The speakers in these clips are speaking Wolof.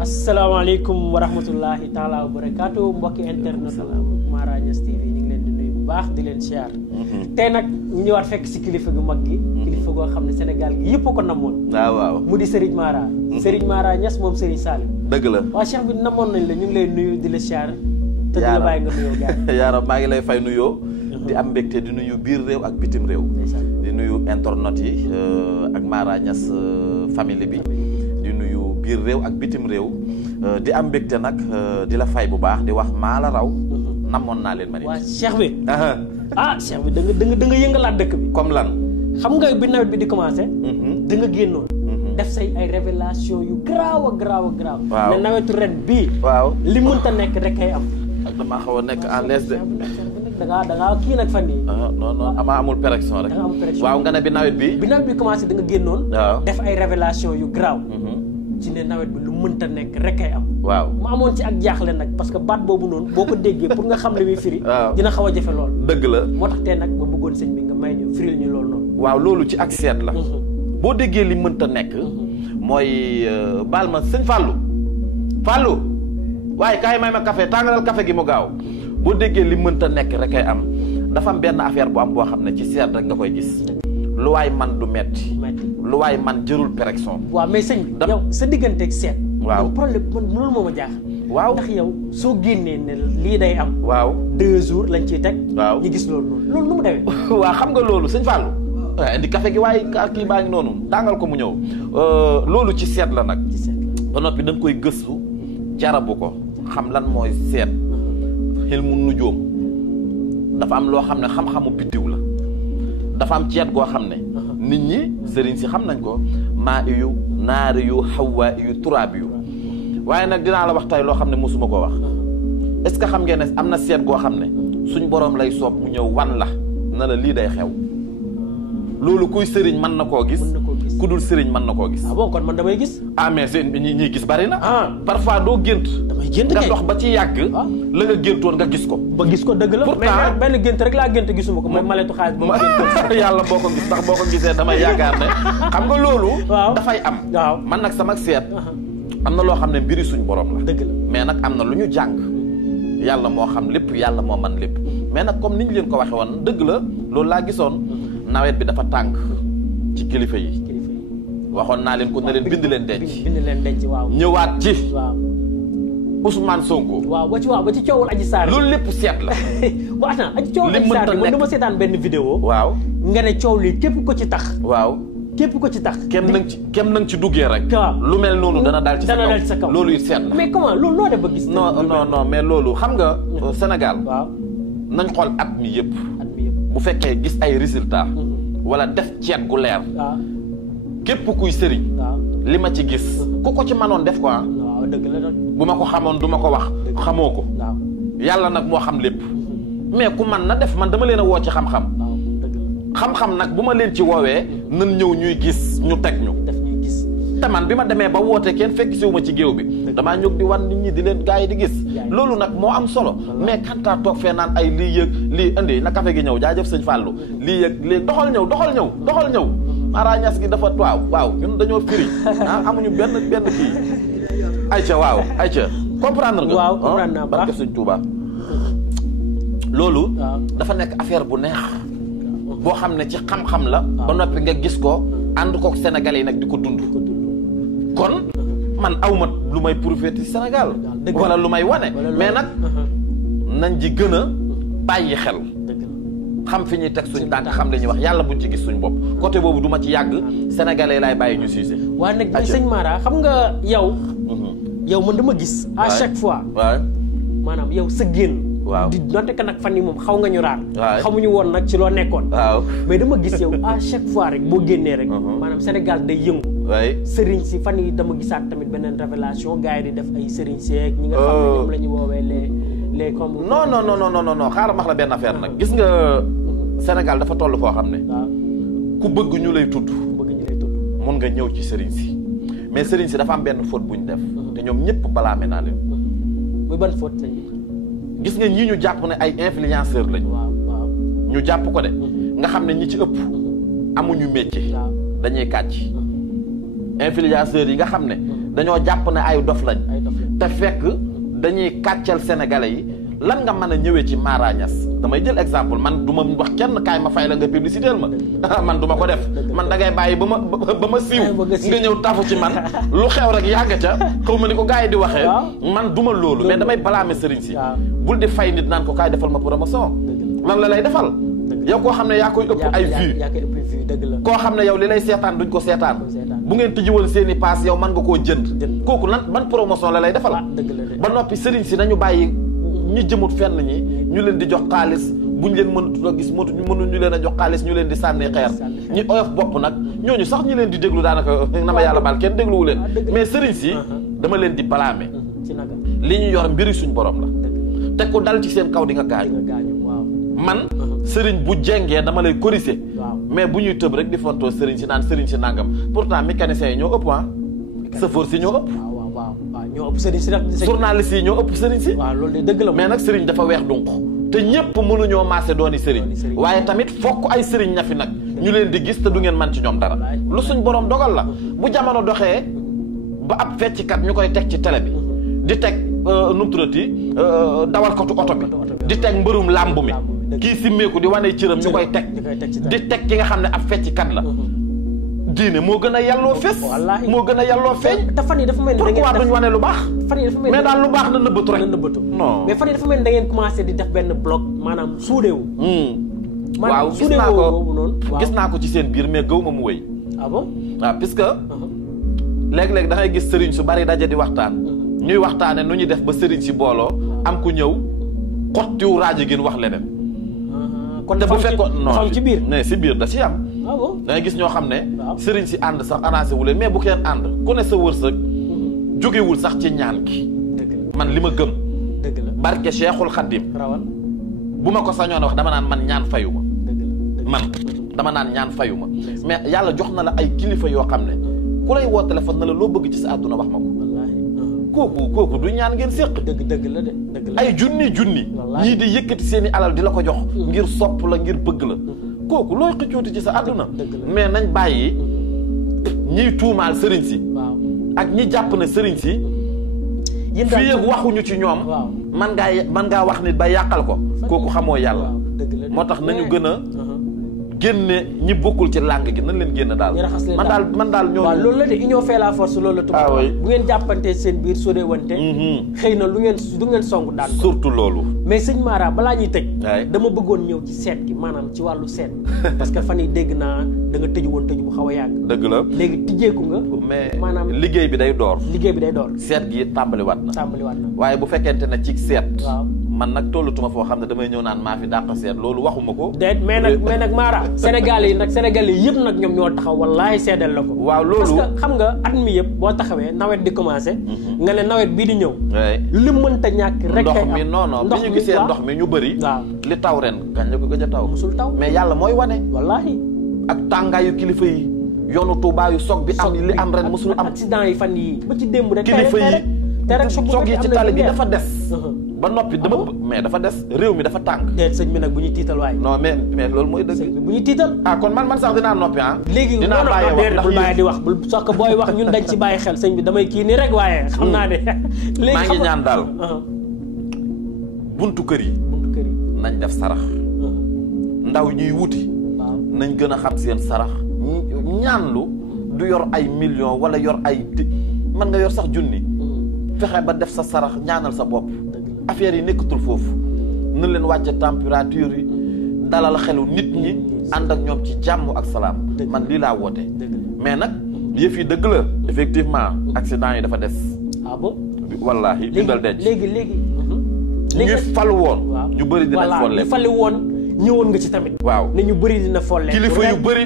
asalaamaaleykum wa rahmatullahi taala wa barakaatu mbokki internet Mara Niass TV ñu ngi leen di nuyu bu baax di leen siyaar. tey nag ñu ñëwaat fekk si kilifa gu mag gi. kilifa goo xam ne Sénégal gi yëpp ko namoon. waaw mu di Serigne Mara. Serigne Mara Niass moom Serigne Salim. dëgg la waaw Cheikh bi namoon nañ la ñu ngi lay nuyu di la siyaar. te di la bàyyi nga nuyoo gars yi. yaaram maa ngi lay fay nuyoo. di am mbégte di nuyu biir réew ak bitim réew. di nuyu internet yi ak Mara Niass famille bi. di nuyu biir réew ak bitim réew. di am mbégte nag di la fay bu baax di wax maa la raw. namoon naa leen ma nit. waa Cheikh bi. Cheikh bi da nga yëngalaat dëkk bi. comme lan. xam nga bi nawet bi di commencé. da nga génnoon. def say ay révélation yu garaaw a garaaw a garaaw. waaw ne nawetu ren bii. waaw li mënta nekk rek kay am. ak damaa xaw a nekk en l'aise de. da ngaa kii nag fan yii. non amaa amul péréction rek. da nga amul péréction waaw nga ne bi nawet bi. bi nawet bi commencé da nga génnoon. waaw def ay révélation yu garaaw. ci ne nawet bi lu mënta nekk rek kay am. waaw ma amoon ci ak jaaxle nag parce que baat boobu noonu boo ko déggee pour nga xam li muy firi. waaw dina xaw a jafe lool. dëgg la moo tax tey nag ma bëggoon sëñ bi nga may ñu firil ñu loolu noonu. waaw loolu ci ak seet la. boo déggee li mënta nekk. mooy baal ma sëñ Fallou waaye kaay may ma café tàngalal café gi mu gaaw boo déggee li mënta nekk rek kay am dafa am benn affaire bu am boo xam ne ci seet rek nga koy gis. lu waay man du metti lu waay man jërul péréction. waaw mais sëñ bi yow sa digganteeg seet. waaw problème man loolu moo ma jaaxal. waaw ndax yow soo génnee ne lii day am. waaw 2 jours lañ ciy teg. waaw ñu gis loolu noonu loolu nu mu demee. waaw xam nga loolu sëñ Fallou. waaw indi café gi waaye kii baa ngi noonu tàngal ko mu ñëw. loolu ci seet la nag. ci seet ba noppi da nga koy gëstu jarabu ko xam lan mooy seet. xel mu nujoom dafa am loo xam ne xam-xamu biddiw la. dafa am ceet goo xam ne. nit ñi sëriñ si xam nañ ko maa yu naari yu xawaa yu turaab yu waaye nag dinaa la wax tey loo xam ne mosuma ko wax est-ce que xam ngeen ne am na seet goo xam ne suñ boroom lay soob mu ñëw wan la na la lii day xew loolu kuy sëriñ mën na koo gis ku dul sëriñ mën na koo gis. ah bon kon man damay gis. mais seen ñi gis bari na. parfois doo gént. damay gént nga kay dox ba ci yàgg. la nga géntoon nga gis ko. ba gis ko dëgg la. pourtant mais benn gént rek laa gént gisuma ko mooy maletu xaalis ba ma gént. yàlla boo ko gis ndax boo ko gisee damay yaakaar ne xam nga loolu. waaw dafay am. waaw man nag sama seet. am na loo xam ne mbiri suñ borom la. dëgg la mais nag am na lu ñu jàng. yàlla moo xam lépp yàlla moo man lépp. mais nag comme ni ñu leen ko waxee woon dëgg la loolu laa gisoon. nawet bi dafa tàng ci kilifa yi. waxoon naa leen ko ne leen bind leen denc. bind leen denc waaw. ñëwaat ci. waaw Ousmane Sonko. waaw ba ci coowul Adji Sarr. loolu lépp seet la. waaw attends aji coowul Adji Sarr man dama seetaan benn vidéo. waaw nga ne coow lii képp ko ci tax. waaw képp ko ci tax. kem nang ci duggee rek. waaw lu mel noonu dana daal ci sa kaw loolu it seet la. mais comment loolu noo def ba gis. non mais loolu xam nga. Sénégal. waaw nañ xool at mi yëpp. at mi yëpp bu fekkee gis ay résultats. wala def ceet gu leer. waaw képp kuy sëriñ. waaw li ma ci gis. ku ko ci manoon def ko ah. waaw dëgg la doon. bu ma ko xamoon du ma ko wax. xamoo ko. waaw yàlla nag moo xam lépp. mais ku man na def man dama leen a woo ci xam-xam. waaw dëgg la. xam-xam nag bu ma leen ci woowee. nan ñëw ñuy gis ñu teg ñu. def ñuy gis. te man bi ma demee ba woote kenn fekk siwu ma ci géew bi. damaa ñëw di wan nit ñi di leen gars yi di gis. loolu nag moo am solo. mais kantaa toog fee naan ay lii yëg lii indi na café gi ñëw jaajëf sëñ Fallou lii yëg lii doxal ñëw. Mara Niass gi dafa waaw ñun dañoo firi amuñu benn kii. ayca ayca comprendre nga. waaw comprendre naa barke sëñ Touba. loolu. dafa nekk affaire bu neex. boo xam ne ci xam-xam la. ba noppi nga gis ko ànd kook Sénégalais yi nag di ko dund. kon man awma lu may profiter ci Sénégal. wala lu may wane. mais nag nañ ji gën a bàyyi xel. xam fi ñuy teg suñ tànk xam li ñuy wax yàlla buñ ci gis suñ bopp côté boobu du ma ci yàgg sénégalais laay bàyyi ñu siise. waaye nag sëñ Mara xam nga yow. yow man dama gis. à chaque fois. waaw maanaam yow sa génn. waaw di donte que nag fan yi moom xaw nga ñu raar. waaw xamuñu woon nag ci loo nekkoon. waaw mais dama gis yow à chaque fois rek boo génnee rek. maanaam Sénégal day yëngu. waay sëriñ si fan yi dama gisaat tamit beneen révélation gars yi di def ay sëriñ seeg ñi nga xam ne ñoom la ñu woowee les comme. non xaaral ma wax la benn affaire nag gis nga. Sénégal dafa toll foo xam ne. ku bëgg ñu lay tudd. mun nga ñëw ci sëriñ si mais sëriñ si dafa am benn faute bu ñu def. te ñoom ñëpp balaame naa leen. muy ban faute lañ. gis nga ñii ñu jàpp ne ay influenceur lañ. waaw ñu jàpp ko de. nga xam ne ñi ci ëpp amuñu métier. dañuy kàcc. influenceurs yi nga xam ne dañoo jàpp ne ay dof lañ te fekk dañuy kàccal sénégalais yi. lan nga mën a ñëwee ci Mara Niass damay jël exemple man du ma wax kenn kaay ma fay la nga publicitéel ma man du ma ko def man da ngay bàyyi ba ma siiw nga ñëw tafu ci man lu xew rek yàgg ca xaw ma ni ko gars yi di waxee man du ma loolu mais damay blâmer sëriñ si bul di fay nit naan ko kaay defal ma promotion lan la lay defal yow koo xam ne yaa koy ëpp ay vues koo xam ne yow li lay seetaan duñ ko seetaan bu ngeen tëji woon seen i paas yow mën nga koo jënd kooku lan ban promotion la lay defal ba noppi sëriñ si nañu bàyyi ñi jëmut fenn ñi ñu leen di jox xaalis buñ leen mënut a gis mënuñu leen a jox xaalis ñu leen di sànni xeer ñi oyof bopp nag ñooñu sax ñi leen di déglu daanaka na ma yàlla baal kenn dégluwu leen mais sëriñ si dama leen di blâmer li ñu yor mbiri suñ borom la te ku dal ci seen kaw di nga gaañu man sëriñ bu jengee dama lay corriger mais bu ñuy tëb rek di fontoo sëriñ si naan sëriñ si nangam pourtant mécaniciens yi ñoo ëpp chauffeur si ñoo ëpp ñoo ëpp sëriñ si nag journaliste yi ñoo ëpp sëriñ si waaw loolu de dëgg la mais nag sëriñ dafa weex donc te ñëpp mënuñoo maase dooni sëriñ waaye tamit fokk ay sëriñ ña fi nag ñu leen di gis te du ngeen man ci ñoom dara lu suñ borom dogal la bu jamono doxee ba ab fecckat ñu koy teg ci télé bi di teg nu mu tuddati dawalkatu oto bi di teg mbërum làmb mi kii simmeeku di wane cëram ñu koy teg di teg ki nga xam ne ab fecckat la diine moo gën a yàlloo fés moo gën a yàlloo feeñ te fan yi dafa mel ni pourquoi duñ wane lu baax fan yi dafa mel mais daal lu baax na nëbbatu rek non mais fan yi dafa mel ni da ngeen commencé di def benn bloc maanaam suudewu waaw gis naa ko ci seen biir mais gëw ma mu wéy ah bon waaw puisque léeg-léeg da ngay gis sëriñ su bari daje di waxtaan ñuy waxtaane nu ñuy def ba sëriñ si booloo am ku ñëw xottiw raajo gin wax leneen kon te bu fekkoon non ci biir ne si biir da si am da ngay gis ñoo xam ne sëriñ si ànd sax annoncé wu leen mais bu kenn ànd ku ne sa wërsëg jógewul sax ci ñaan gi man li ma gëm barke Cheikhul Khadim bu ma ko sañoon wax dama naan man ñaan fayu ma man dama naan ñaan fayu ma mais yàlla jox na la ay kilifa yoo xam ne ku lay woo téléphone na la loo bëgg ci sa àdduna wax ma ko kooku du ñaan ngeen séq dëgg la de ay junni ñii di yëkkati seen i alal di la ko jox ngir sopp la ngir bëgg la kooku looy xëccooti ci sa àdduna mais nañ bàyyi ñiy tuumaal sëriñ si ak ñi jàpp ne sëriñ si fii ak waxuñu ci ñoom man ngaa wax nit ba yàqal ko kooku xamoo yàlla moo tax nañu gën a génne ñi bokkul ci làng gi nañ leen génn daal man daal ñoo waaw loolu la de union fait la force loolu la tubaab bu ngeen jàppante seen biir sodee wante xëy na du ngeen song daan surtout loolu mais sëñ Mara balaa ñuy tëj dama bëggoon ñëw ci seet gi maanaam ci wàllu seet parce que fan yi dégg naa da nga tëju woon tëju bu xaw a yàgg dëgg la léegi tijjeeku nga mais maanaam liggéey bi day door seet gi tàmbaliwaat na waaye bu fekkente ne ci seet man nag tollatuma foo xam ne damay ñëw naan maa fi dàq seet loolu waxuma ko déet mais nag Mara Sénégal yi yëpp nag ñoom ñoo taxaw wallaahi seedal la ko waaw loolu parce que xam nga at mi yëpp boo taxawee nawet di commencé nga ne nawet bii di ñëw li mënta ñàkk rek ndox mi non bi ñu gisee ndox mi ñu bëri li taw ren kañ la ko gëj a taw musul taw mais yàlla mooy wane wallaahi ak tàngaayu kilifa yi yoonu Tuubaa yu soog bi am li am ren musul am accident yi fan yi ba ci démb rek kilifa yi te rek soog yi ci tali bi dafa des ba noppi mais dafa des réew mi dafa tàng déet sëñ bi nag bu ñuy tiital waaye non mais loolu mooy dëgg bu ñuy tiital kon man sax dinaa noppi léegi dinaa bàyyi wax ndax bul bàyyi di wax bul soog ko booy wax ñun dañ ci bàyyi xel sëñ bi damay kii nii rek waaye xam naa ne léegi maa ngi ñaan daal buntu kër yi nañ def sarax ndaw ñuy wuti nañ gën a xam seen sarax ñaanlu du yor ay millions wala yor ay mën nga yor sax junni fexe ba def sa sarax ñaanal sa bopp affaire yi nekkatul foofu na leen wàcce température yi dalal xelu nit ñi ànd ak ñoom ci jàmm ak salaam man lii laa woote mais nag yëf yi dëgg la effectivement accident yi dafa des wallaahi bindal denc léegi ñu falu woon ñu bëri dina folle ñu falu woon ñëwoon nga ci tamit waaw ne ñu bëri dina folle kilifa yu bëri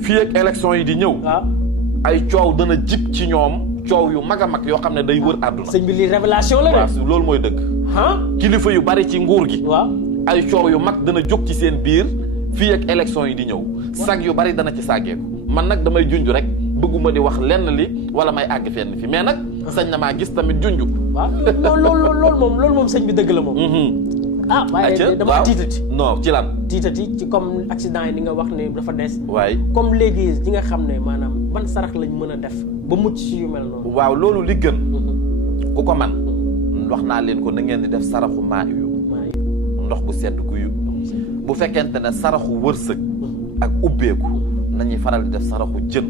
fii ak élection yi di ñëw ay coow dana jib ci ñoom coow yu mag a mag yoo xam ne day wër àdduna sëñ bi lii révélation la de loolu mooy dëgg kilifa yu bari ci nguur gi ay coow yu mag dana jóg ci seen biir fii ak élection yi di ñëw sag yu bari dana ci sàggeeku man nag damay junj rek bëgguma di wax lenn li wala may àgg fenn fi mais nag sañ na maa gis tamit junj waaw loolu moom sëñ bi dëgg la moom waaye dama tiitati non ci lan tiitati ci comme accident yi ni nga wax ne dafa des waaye comme léegi ñi nga xam ne maanaam ban sarax lañ mën a def ba mucc si yu mel noonu. waaw loolu li gën. ku ko man wax naa leen ko na ngeen di def saraxu maa yu ndox bu sedd guyu. bu fekkente ne saraxu wërsëg. ak ubbeeku nañuy faral di def saraxu jën.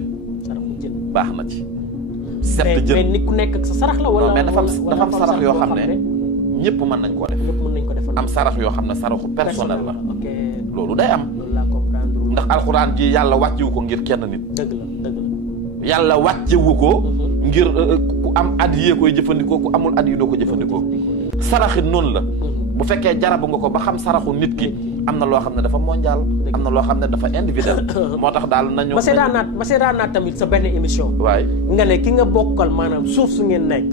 baax na ci. set jën mais nit ku nekk ak sa sarax la wala. mais dafa am sarax yoo xam ne ñëpp mën nañ koo def. ñëpp mën nañ ko def am sarax yoo xam ne saraxu personnel la. ok loolu day am. loolu laa comprendre. ndax alxuraan ji yàlla wàccewu ko ngir kenn nit. dëgg la. yàlla wàccewu ko. ngir ku am at yee koy jëfandikoo ku amul at yi doo ko jëfandikoo. saraxit noonu la. bu fekkee jarabu nga ko ba xam saraxu nit ki am na loo xam ne dafa mondial. am na loo xam ne dafa individuel. moo tax daal nañu. ma seetaan naat tamit sa benn émission. waay nga ne ki nga bokkal maanaam suuf su ngeen nekk.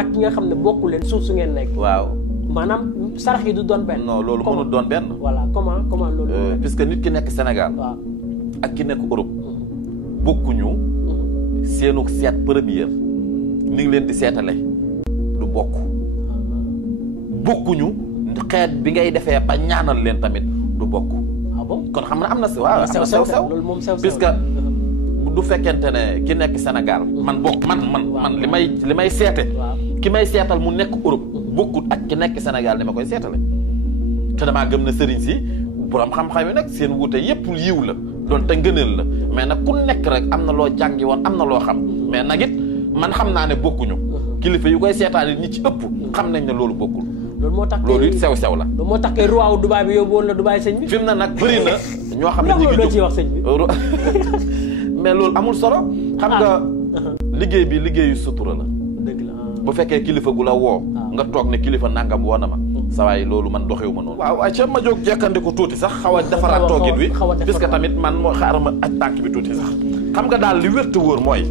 ak ki nga xam ne bokku leen suuf su ngeen nekk. waaw maanaam sarax yi du doon benn. non loolu mënul doon benn. voilà comment loolu. puisque nit ki nekk Sénégal. waaw ak ki nekk Europe. bokkuñu. seenu seet première ni ngi leen di seetale du bokk. bokkuñu xeet bi ngay defee ba ñaanal leen tamit du bokk. ah bon kon xam na am na si waaw am na sew loolu moom sew puisque du fekkente ne ki nekk Sénégal man bokk man li may seete ki may seetal mu nekk Europe bokkut ak ki nekk Sénégal ni ma koy seetale te damaa gëm na sëriñ si borom xam-xam yi nag seen wuute yépp yiw la doon te ngëneel la mais nag ku nekk rek am na loo jàngi woon am na loo xam mais nag it man xam naa ne bokkuñu kilifa yu koy seetaan ñi ci ëpp xam nañ ne loolu bokkul. loolu moo tax loolu it sew la. loolu moo tax kay roi wu Dubaay bi yóbbu woon la Dubaay sëñ bi. fi mu ne nag bëri na ñoo xam ne ñu ngi doo ci wax sëñ bi. mais loolu amul solo. xam nga liggéey bi liggéeyu sutura la. dëgg la bu fekkee kilifa gu la woo. nga toog ne kilifa nangam woo na ma. sa waay loolu man doxewu ma noonu. waaw ca ma jóg jekkandiku tuuti sax xaw a defaraat toogit wi. puisque tamit man moo xaaral ma aj tànk bi tuuti sax. xam nga daal li wér te wóor mooy.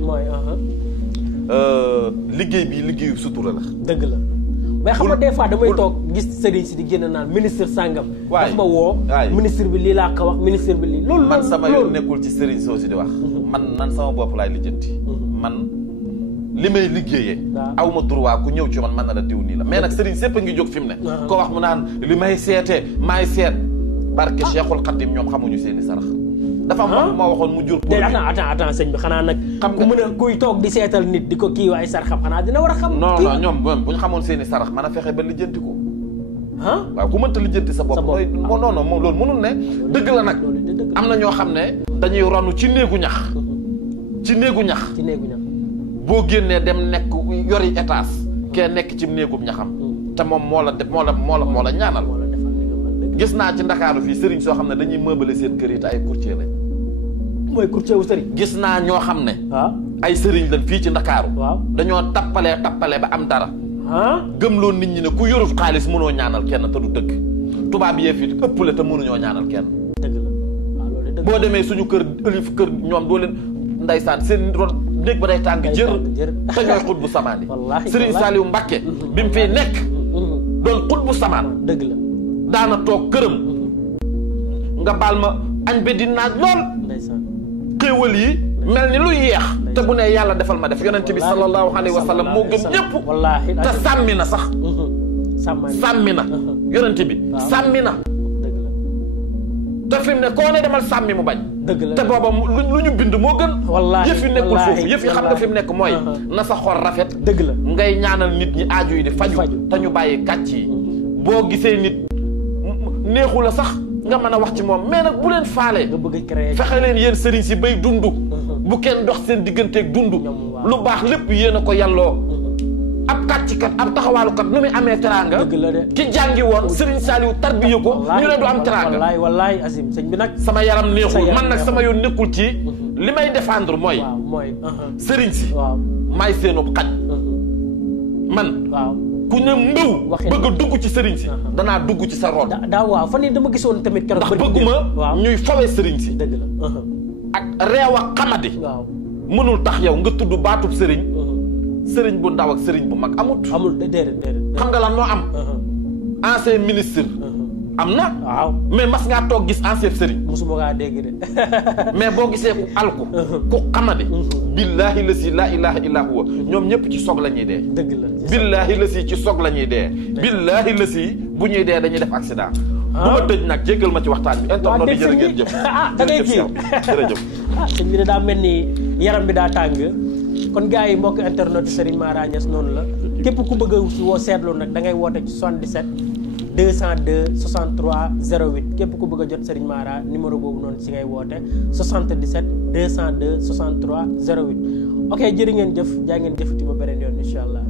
liggéey bi liggéeyu sutura la. dëgg la. mais xam nga des fois damay toog gis sëriñ si di génn naan ministre sàngam. daf ma woo ministre bi lii laa ko wax ministre bi lii. loolu man sama yoon nekkul ci sëriñ soo si di wax. man sama bopp laay lijjanti. man li may liggéeyee. aw ma droit ku ñëw ci man mën na la diw nii la mais nag sëriñ sépp a ngi jóg fi mu ne. ko wax mu naan li may seetee maay seet. barke Cheikhul Khadim ñoom xamuñu seeni sarax. dafa am ma waxoon mu jur. attends sëñ bi xanaa nag. xam nga mën a kuy toog di seetal nit di ko kii waaye saraxam xanaa dina war a xam. non ñoom bu ñu xamoon seeni sarax mën a fexe ba lijjanti ko. waaw ku mënta lijjanti sa bopp. mooy non moom loolu mënul ne. dëgg la nag am na ñoo xam ne. dañuy ronu ci néegu ñax. ci néegu ñax. boo génnee dem nekk yori étage. kee nekk ci néegub ñaxam. te moom moo la def moo la ñaanal. gis naa ci Ndakaaru fii sëriñ soo xam ne dañuy meubler seen kër yi te ay courtier lañ. mooy courtier wu sëriñ. gis naa ñoo xam ne. ay sëriñ lañ fii ci Ndakaaru. dañoo tappale ba am dara. gëmloo nit ñi ne ku yorut xaalis mënoo ñaanal kenn te du dëgg. tubaab yee fi ëppale te mënuñoo ñaanal kenn. dëgg la waaw loolu dëgg. boo demee suñu kër ëlif kër ñoom doo leen ndeysaan seen néeg ba day tàng jër. te ñooy xut bu samaan yi. sëriñ Saliou Mbacké bi mu fiy nekk. doon xut bu samaan. dëgg la. daana toog këram nga baal ma añ bi di naaj lool xéewal yi mel ni luy yeex te bu ne yàlla defal ma def yonent bi sallallahu alayhi wa sallam moo gën ñëpp te sàmmi na sax sàmmi na yonent bi sàmmi na te fi mu ne koo ne demal sàmmi mu bañ te booba lu ñu bind moo gën yëf yi nekkul foofu yëf yi xam nga fi mu nekk mooy na sa xol rafet dëgg la ngay ñaanal nit ñi aaju yi di faju te ñu bàyyi kàcc yi boo gisee nit neexu la sax nga mën a wax ci moom mais nag bu leen faalee fexe leen yéen sëriñ si bay dund bu kenn dox seen digganteeg dund lu baax lépp yéen a ko yàlloo ab kàccikat ab taxawaalukat nu muy amee teraanga ki jàngi woon sëriñ Saliou tarbiya ko ñu ne du am teraanga wallaay Azim sëñ bi nag sama yaram neexul man nag sama yoon nekkul ci li may défendre mooy sëriñ si maay seenub xaj man ku ne mbëw bëgg a dugg ci sëriñ si danaa dugg ci sa roon daa waaw fan yii dama gisoon tamit keroog ndax bëgguma ñuy fawee sëriñ si dëgg la ak réew ak xamadi mënul tax yow nga tudd baatub sëriñ sëriñ bu ndaw ak sëriñ bu mag amul déedéet xam nga lan moo am ancien ministre am na mais mas ngaa toog gis ancien sëriñ musuma ngaa dégg de mais boo gisee ku alku ku xamadi billaahi la si laa ilaha illa huwa ñoom ñëpp ci sog la ñuy dee dëgg la billaahi la si ci sog la ñuy dee billaahi la si bu ñuy dee dañuy def accident bu ma tëj nag jéggal ma ci waxtaan bi internet bi jërë ngeen jëf da ngay kii jërëjëf sëñ bi daa mel ni yaram bi daa tàng kon gars yi mbokk internet Serigne Mara Niass noonu la képp ku bëgg a woo seetlu nag da ngay woote ci 77 202 63 08 képp ku bëgg a jot Serigne Mara numéro boobu noonu si ngay woote 77 202 63 08 ok jërë ngeen jëf jaa ngeen jëfati ba beneen yoon incha allah